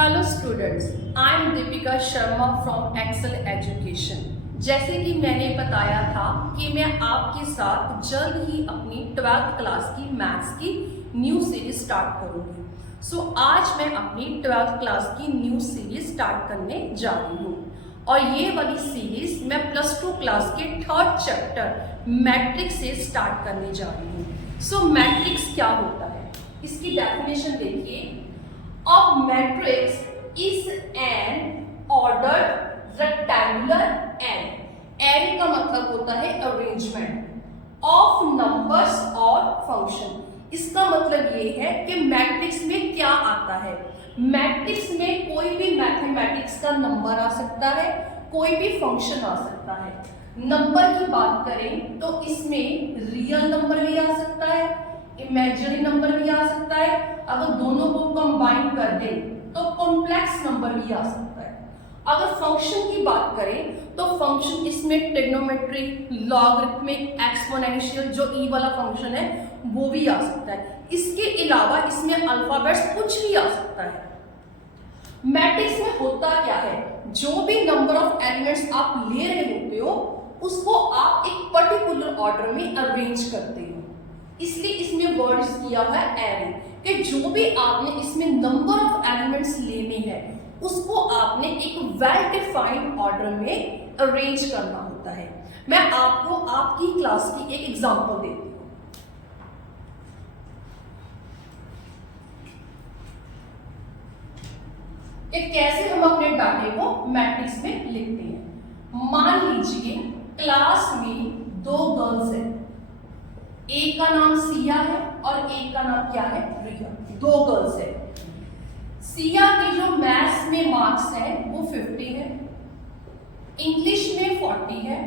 Hello students, I am Deepika Sharma from Excel Education. जैसे कि मैंने बताया था कि मैं आपके साथ जल्द ही अपनी 12th क्लास की मैथ्स की न्यू सीरीज स्टार्ट करूंगी। सो आज मैं अपनी 12th क्लास की न्यू सीरीज स्टार्ट करने जा रही हूँ और ये वाली सीरीज मैं +2 क्लास के 3rd चैप्टर मैट्रिक्स से स्टार्ट करने जा रही हूँ। सो मैट्रिक्स क्या होता है, इसकी डेफिनेशन देखिए। A matrix is an ordered rectangular array. Array का मतलब होता है अरेंजमेंट ऑफ नंबर्स और फंक्शन। इसका मतलब ये है कि मैट्रिक्स में क्या आता है। मैट्रिक्स में कोई भी मैथमेटिक्स का नंबर आ सकता है, कोई भी फंक्शन आ सकता है। नंबर की बात करें तो इसमें रियल नंबर भी आ सकता है, इमेजिनरी नंबर भी आ सकता है। अगर दोनों को कंबाइन कर दें तो कॉम्प्लेक्स नंबर भी आ सकता है। अगर फंक्शन की बात करें तो फंक्शन इसमें ट्रिग्नोमेट्रिक, लॉगरिथमिक, एक्सपोनेंशियल जो ई वाला फंक्शन है वो भी आ सकता है। इसके अलावा इसमें अल्फाबेट्स कुछ भी आ सकता है। मैट्रिक्स में होता क्या है, जो भी नंबर ऑफ एलिमेंट्स आप ले रहे होते हो उसको आप एक पर्टिकुलर ऑर्डर में अरेंज करते हो। इसलिए इसमें वर्ड किया हुआ है एरे, कि जो भी आपने इसमें नंबर ऑफ एलिमेंट्स लेने हैं उसको आपने एक वेल डिफाइंड ऑर्डर में अरेंज करना होता है। मैं आपको आपकी क्लास की एक एग्जांपल देती हूँ। कि कैसे हम अपने डाटे को मैट्रिक्स में लिखते हैं। मान लीजिए क्लास में 2 गर्ल्स हैं, एक का नाम सिया है और एक का नाम क्या है, रिया। 2 गर्ल्स है। सिया के जो मैथ्स में मार्क्स है वो 50 है, इंग्लिश में 40 है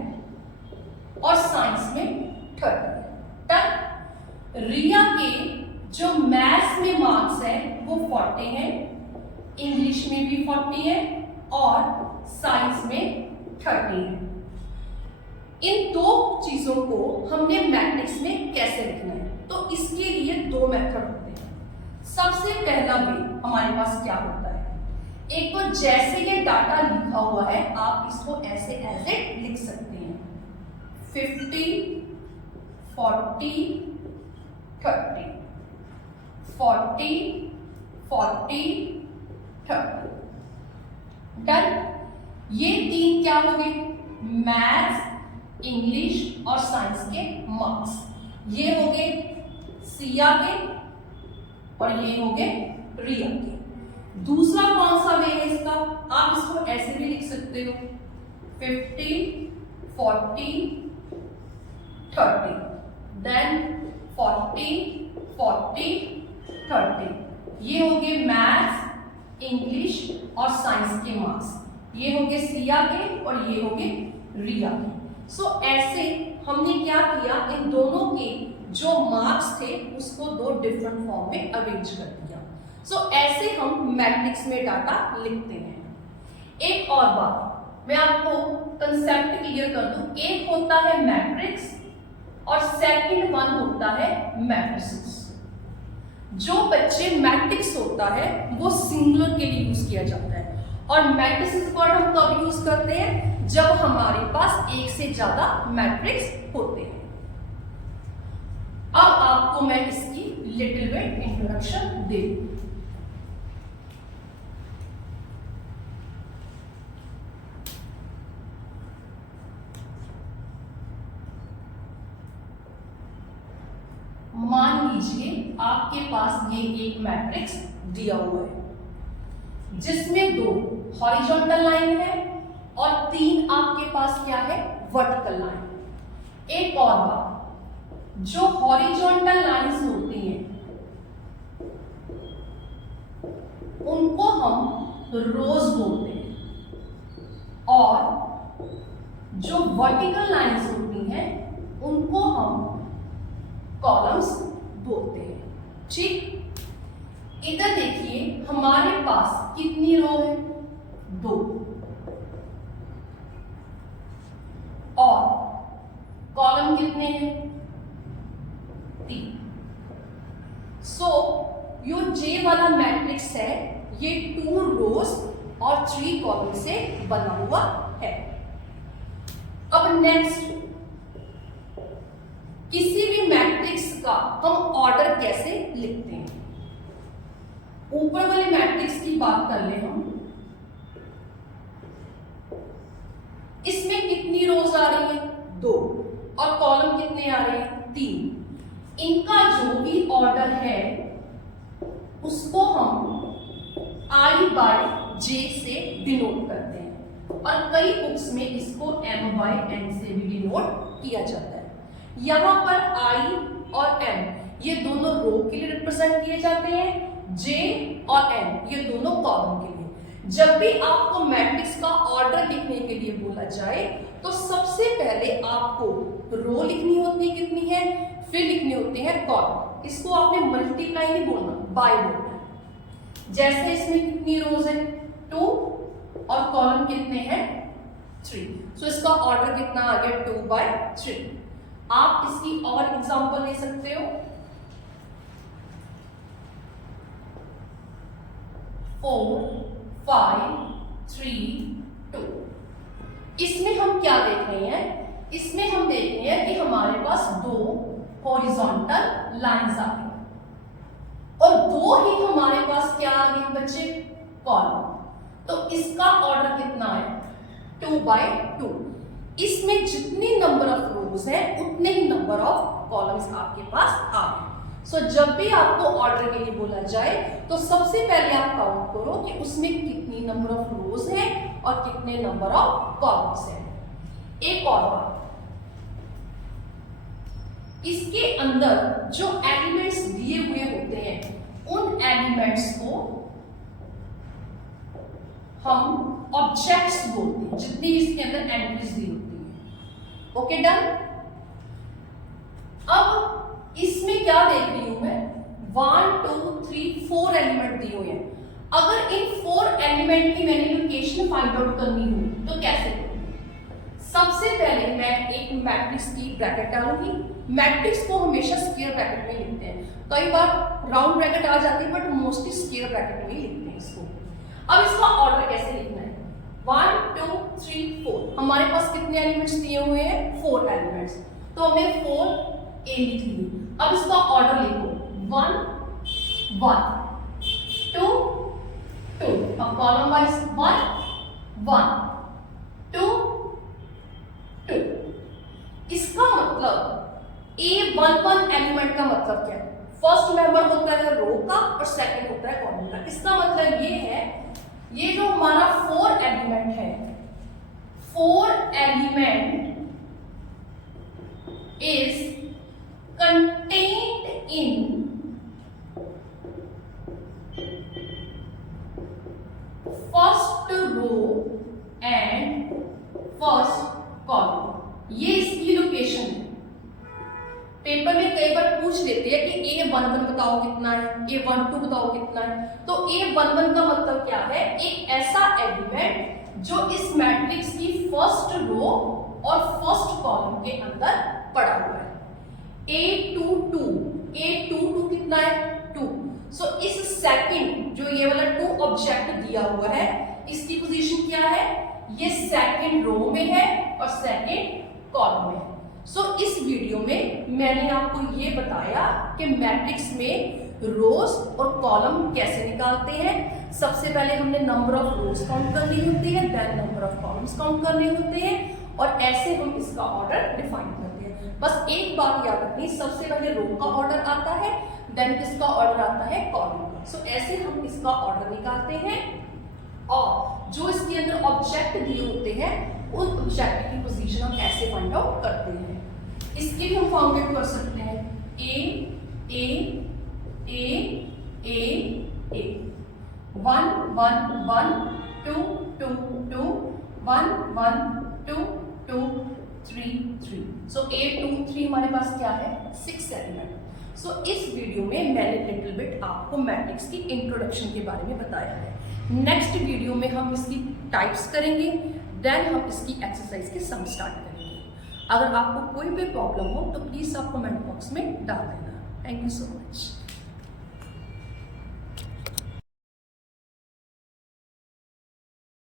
और साइंस में 30 है। तब रिया के जो मैथ्स में मार्क्स है वो 40 है, इंग्लिश में भी 40 है और साइंस में 30 है। इन 2 चीजों को हमने मैट्रिक्स में कैसे लिखना है, तो इसके लिए 2 मेथड होते हैं। सबसे पहला वे हमारे पास क्या होता है, एक तो जैसे ये डाटा लिखा हुआ है आप इसको ऐसे ऐसे लिख सकते हैं। 50, 40, 30, 40, 40, 30। डन। ये 3 क्या हो गए, मैथ्स, इंग्लिश और साइंस के मार्क्स। ये हो गए सिया के और ये हो गए रिया के। दूसरा कौन सा वे है इसका, आप इसको ऐसे भी लिख सकते हो 50, 40, 30, देन 40, 40, 30। ये हो गए मैथ्स, इंग्लिश और साइंस के मार्क्स। ये हो गए सिया के और ये हो गए रिया के। सो ऐसे हमने क्या किया, इन दोनों के जो मार्क्स थे उसको 2 डिफरेंट फॉर्म में अरेंज कर दिया। सो ऐसे हम मैट्रिक्स में डाटा लिखते हैं। एक और बात मैं आपको कंसेप्ट क्लियर कर दूं, एक होता है मैट्रिक्स और सेकंड वन होता है मैट्रिसेस। जो बच्चे मैट्रिक्स होता है वो सिंगुलर के लिए यूज किया जाता है और मैट्रिसेस वर्ड हम कब यूज करते हैं, जब हमारे पास एक से ज्यादा मैट्रिक्स होते हैं। अब आपको मैं इसकी लिटिल बिट इंट्रोडक्शन दे दूं। मान लीजिए आपके पास ये एक मैट्रिक्स दिया हुआ है जिसमें 2 हॉरिजॉन्टल लाइन है और 3 आपके पास क्या है, वर्टिकल लाइन। एक और बात, जो हॉरिजॉन्टल लाइंस होती हैं उनको हम रोज बोलते हैं और जो वर्टिकल लाइंस होती हैं उनको हम कॉलम्स बोलते हैं। ठीक, इधर देखिए हमारे पास कितनी रो है, 2 और कॉलम कितने हैं, 3। सो जो जे वाला मैट्रिक्स है ये 2 रोज और 3 कॉलम से बना हुआ है। अब नेक्स्ट, किसी भी मैट्रिक्स का हम ऑर्डर कैसे लिखते हैं। ऊपर वाले मैट्रिक्स की बात कर ले हम, इसमें कितनी रोज आ रही है 2 और कॉलम कितने आ रहे हैं 3। इनका जो भी ऑर्डर है उसको हम I/J से डिनोट करते हैं और कई बुक्स में इसको M/N से भी डिनोट किया जाता है। यहां पर I और M ये दोनों रो के लिए रिप्रेजेंट किए जाते हैं, J और N ये दोनों कॉलम के लिए। जब भी आपको मैट्रिक्स का ऑर्डर लिखने के लिए बोला जाए तो सबसे पहले आपको रो लिखनी होती है कितनी है, फिर लिखने होते हैं कॉलम। इसको आपने मल्टीप्लाई नहीं बोलना, बाय बोलना। जैसे इसमें कितनी रोज है 2 और कॉलम कितने हैं 3, सो इसका ऑर्डर कितना आ गया 2/3। आप इसकी और एग्जांपल ले सकते हो, 4 5 3 2। इसमें हम क्या देख रहे हैं, इसमें हम देख रहे हैं कि हमारे पास 2 हॉरिजॉन्टल लाइंस आ गई और 2 ही हमारे पास क्या आ गई बच्चे कॉलम। तो इसका ऑर्डर कितना है 2/2। इसमें जितनी नंबर ऑफ रोज है उतने ही नंबर ऑफ कॉलम्स आपके पास आ गए। सो जब भी आपको ऑर्डर के लिए बोला जाए तो सबसे पहले आप काउंट करो कि उसमें कितनी नंबर ऑफ रोज है और कितने नंबर ऑफ कॉलम्स है। एक और बात, इसके अंदर जो एलिमेंट्स दिए हुए होते हैं उन एलिमेंट्स को हम ऑब्जेक्ट्स बोलते हैं, जितनी इसके अंदर एंट्रीज दी होती है। Okay done. अब इसमें क्या देख रही हूं मैं 1 2 3 4 एलिमेंट दिए हुए हैं। अगर इन 4 एलिमेंट की मैंने लोकेशन फाइंड आउट करनी हो तो कैसे करूंगी। सबसे पहले मैं एक मैट्रिक्स की ब्रैकेट डालूंगी। मैट्रिक्स को हमेशा स्क्वायर ब्रैकेट में लिखते हैं, कई बार राउंड ब्रैकेट आ जाती है बट मोस्टली स्क्वायर ब्रैकेट में ही लिखते हैं इसको। अब इसका ऑर्डर कैसे लिखना है 1 2 3 4। हमारे पास कितने एलिमेंट्स दिए हुए हैं 4 एलिमेंट्स, तो हमने 4A लिख ली। अब इसका ऑर्डर लिखो 1 1 2 2। अब कॉलम वाइज 1 1 2 2। इसका मतलब A11 एलिमेंट का मतलब क्या है, फर्स्ट मेंबर होता है रो का और सेकंड होता है कॉलम का। इसका मतलब ये है, ये जो हमारा 4 एलिमेंट है 4 element is contained in first row and first column। ये इसकी लोकेशन है। पेपर में कई बार पूछ लेते हैं कि A11 बताओ कितना है, A12 बताओ कितना है। तो A11 का मतलब क्या है, एक ऐसा एलिमेंट जो इस मैट्रिक्स की फर्स्ट रो और फर्स्ट कॉलम के अंदर पड़ा हुआ है। A22 कितना है 2। सो इस सेकंड जो ये वाला 2 ऑब्जेक्ट दिया हुआ है इसकी पोजीशन क्या है, ये सेकंड रो में है और सेकंड कॉलम में है। सो इस वीडियो में मैंने आपको ये बताया कि मैट्रिक्स में रोज और कॉलम कैसे निकालते हैं। सबसे पहले हमने नंबर ऑफ रोज काउंट करनी होती है, then number of columns count करने होते हैं और ऐसे हम इसका ऑर्डर डिफाइन करते हैं। बस एक बात याद रखनी, सबसे पहले रो का ऑर्डर आता है, देन किसका ऑर्डर आता है कॉलम का। सो ऐसे हम इसका ऑर्डर निकालते हैं और जो इसके अंदर ऑब्जेक्ट दिए होते हैं उन ऑब्जेक्ट की पोजीशन हम ऐसे फाइंड आउट करते हैं। इसके भी हम फाउंड आउट कर सकते हैं A A A A A 1 1 1 2 2 2 1 1 2 2 3 3। So A23 हमारे पास क्या है 6 एलिमेंट। सो इस वीडियो में मैंने लिटिल बिट आपको मैट्रिक्स की इंट्रोडक्शन के बारे में बताया है। नेक्स्ट वीडियो में हम इसकी टाइप्स करेंगे, देन हम इसकी एक्सरसाइज के सम स्टार्ट करेंगे। अगर आपको कोई भी प्रॉब्लम हो तो प्लीज़ आप कमेंट बॉक्स में डाल देना। Thank you so much.